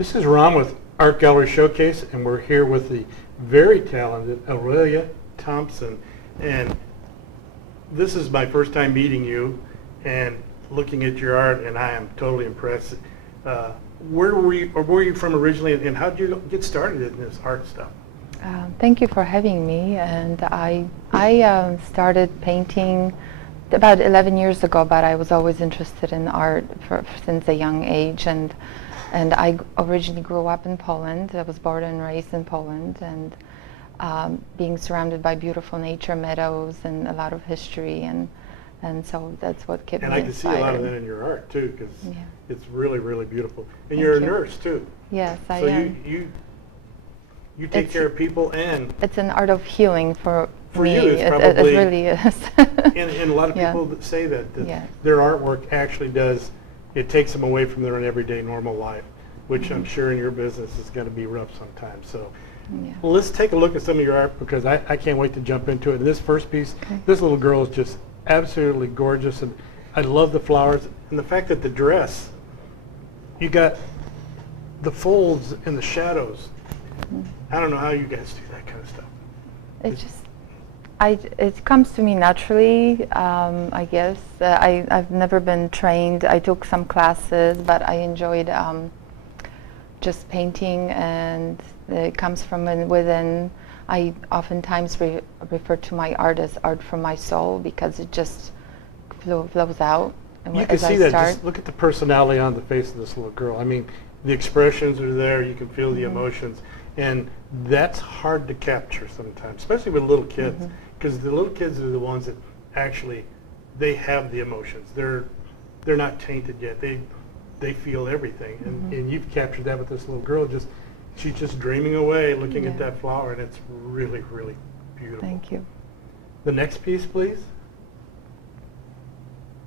This is Ron with Art Gallery Showcase, and we're here with the very talented Aurelia Thompson. And this is my first time meeting you and looking at your art, and I am totally impressed. Where were you from originally, and how did you get started in this art stuff? Thank you for having me. And I started painting about 11 years ago, but I was always interested in art since a young age. And I originally grew up in Poland. I was born and raised in Poland, and being surrounded by beautiful nature, meadows, and a lot of history, and so that's what kept me inspired. And I can see a lot of that in your art too, because it's really, really beautiful. And Thank you're a you. nurse too. Yes, I so am. you take care of people, and it's an art of healing for me. you, it's probably it really is. and a lot of people that say that their artwork actually does. It takes them away from their everyday normal life, which I'm sure in your business is going to be rough sometimes. So well, let's take a look at some of your art, because I can't wait to jump into it. This first piece, this little girl is just absolutely gorgeous, and I love the flowers and the fact that the dress, you got the folds and the shadows. I don't know how you guys do that kind of stuff. It comes to me naturally, I guess. I've never been trained. I took some classes, but I enjoyed just painting, and it comes from within. I oftentimes refer to my art as art from my soul, because it just flows out. And you can see that. Just look at the personality on the face of this little girl. I mean, the expressions are there. You can feel the emotions. And that's hard to capture sometimes, especially with little kids, because the little kids are the ones that actually, they have the emotions. They're not tainted yet. They feel everything, and you've captured that with this little girl. She's just dreaming away, looking at that flower, and it's really, really beautiful. Thank you. The next piece, please.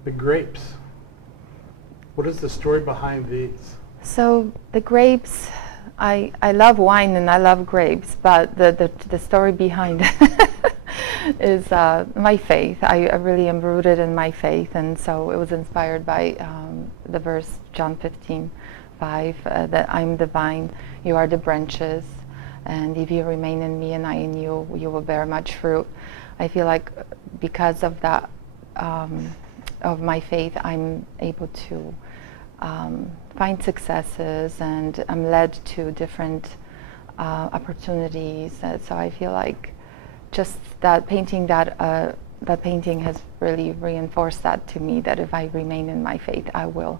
The grapes. What is the story behind these? So the grapes, I love wine and I love grapes, but the story behind it is my faith. I really am rooted in my faith, and so it was inspired by the verse John 15:5, that I'm the vine, you are the branches, and if you remain in me and I in you, you will bear much fruit. I feel like because of that, of my faith, I'm able to find successes, and I'm led to different opportunities. So I feel like just that painting has really reinforced that to me, that if I remain in my faith, I will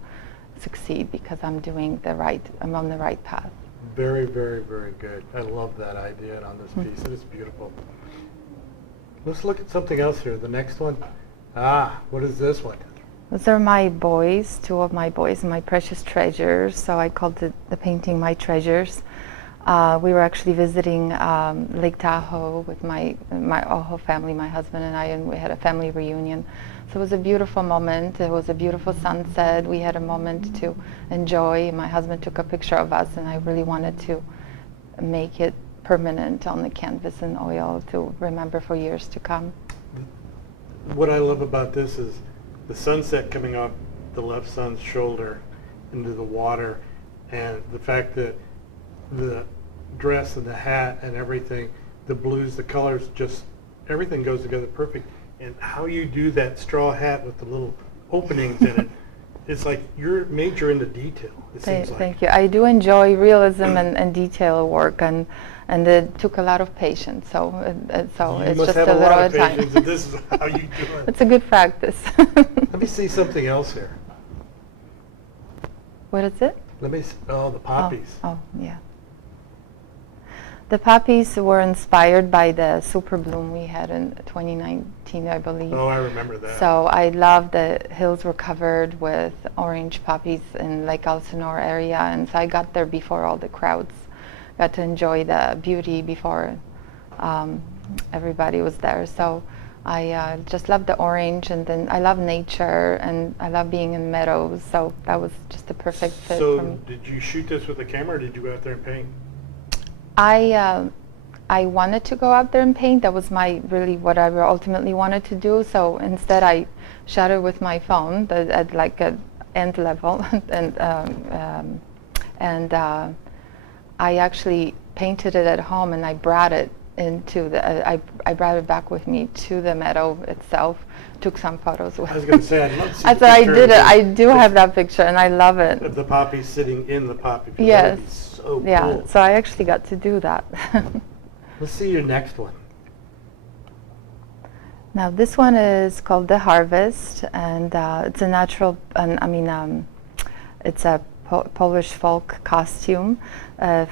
succeed, because I'm on the right path. Very, very, very good. I love that idea on this piece. It is beautiful. Let's look at something else here. The next one. What is this one? Those are my boys, two of my boys, my precious treasures. So I called the painting My Treasures. We were actually visiting Lake Tahoe with my whole family, my husband and I, and we had a family reunion. So it was a beautiful moment. It was a beautiful sunset. We had a moment to enjoy. My husband took a picture of us, and I really wanted to make it permanent on the canvas in oil to remember for years to come. What I love about this is the sunset coming off the left son's shoulder into the water, and the fact that the dress and the hat and everything, the blues, the colors, just everything goes together perfect. And how you do that straw hat with the little openings in it, it's like you're major into detail, it seems like. Thank you. I do enjoy realism and detail work, and it took a lot of patience. So it's just a little at a time. You must have a lot of patience, and this is how you do it. It's a good practice. Let me see something else here. What is it? Let me see. Oh, the poppies. Oh, yeah. The poppies were inspired by the super bloom we had in 2019, I believe. Oh, I remember that. So I love the hills were covered with orange poppies in Lake Elsinore area, and so I got there before all the crowds. Got to enjoy the beauty before everybody was there. So I just love the orange, and then I love nature, and I love being in meadows. So that was just the perfect fit for me. So did you shoot this with a camera, or did you go out there and paint? I wanted to go out there and paint. That was really what I ultimately wanted to do. So instead, I shot it with my phone at like an end level, and I actually painted it at home, and I brought it into the. I brought it back with me to the meadow itself. Took some photos with. I was going to say, I'd love to see I the thought I picture did of it. I do have that picture, and I love it. Of the poppies sitting in the poppy field. Yes. That would be so Yeah. cool. So I actually got to do that. Let's see your next one. Now this one is called The Harvest, and it's a natural. It's a Polish folk costume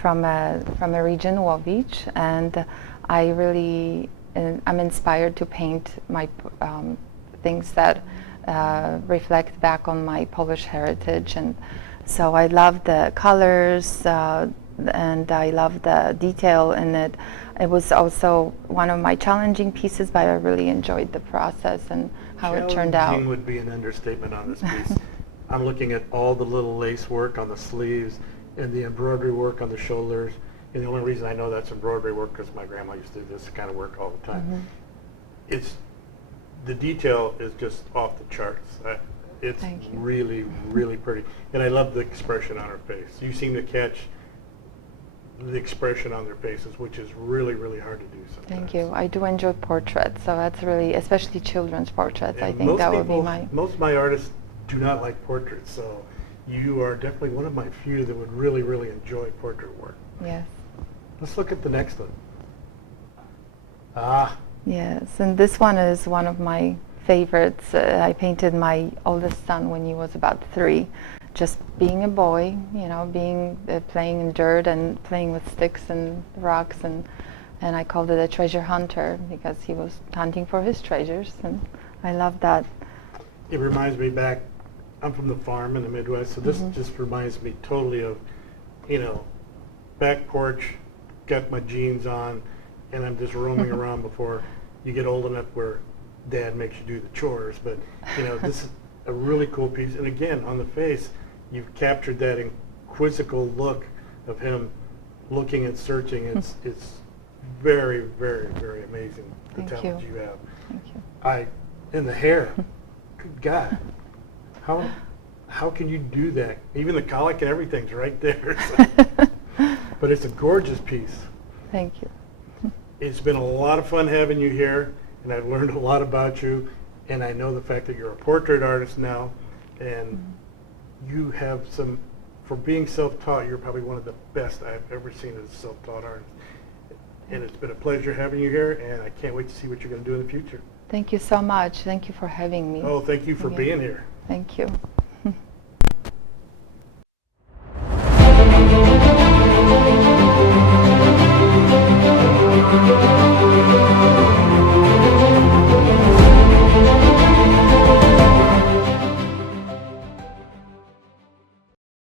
from a region, Łowicz, and I really I'm inspired to paint my things that reflect back on my Polish heritage, and so I love the colors and I love the detail in it. It was also one of my challenging pieces, but I really enjoyed the process and how it turned out. Challenging would be an understatement on this piece. I'm looking at all the little lace work on the sleeves and the embroidery work on the shoulders. And the only reason I know that's embroidery work because my grandma used to do this kind of work all the time. Mm-hmm. It's the detail is just off the charts. It's really, really pretty. And I love the expression on her face. You seem to catch the expression on their faces, which is really, really hard to do sometimes. Thank you. I do enjoy portraits, so that's really, especially children's portraits. And I think that would be my... Most of my artists do not like portraits, so you are definitely one of my few that would really, really enjoy portrait work. Yes. Let's look at the next one. Ah. Yes, and this one is one of my favorites. I painted my oldest son when he was about 3. Just being a boy, you know, playing in dirt and playing with sticks and rocks, and I called it a treasure hunter because he was hunting for his treasures, and I love that. It reminds me back, I'm from the farm in the Midwest, so this just reminds me totally of, you know, back porch, got my jeans on, and I'm just roaming around before you get old enough where Dad makes you do the chores. But, you know, this is a really cool piece. And again, on the face, you've captured that quizzical look of him looking and searching. It's very, very, very amazing, the talent you have. Thank you. And the hair, good God, how can you do that? Even the colic and everything's right there. But it's a gorgeous piece. Thank you. It's been a lot of fun having you here, and I've learned a lot about you, and I know the fact that you're a portrait artist now, and you have for being self-taught, you're probably one of the best I've ever seen as a self-taught artist. And it's been a pleasure having you here, and I can't wait to see what you're going to do in the future. Thank you so much. Thank you for having me. Oh, thank you for being here. Thank you.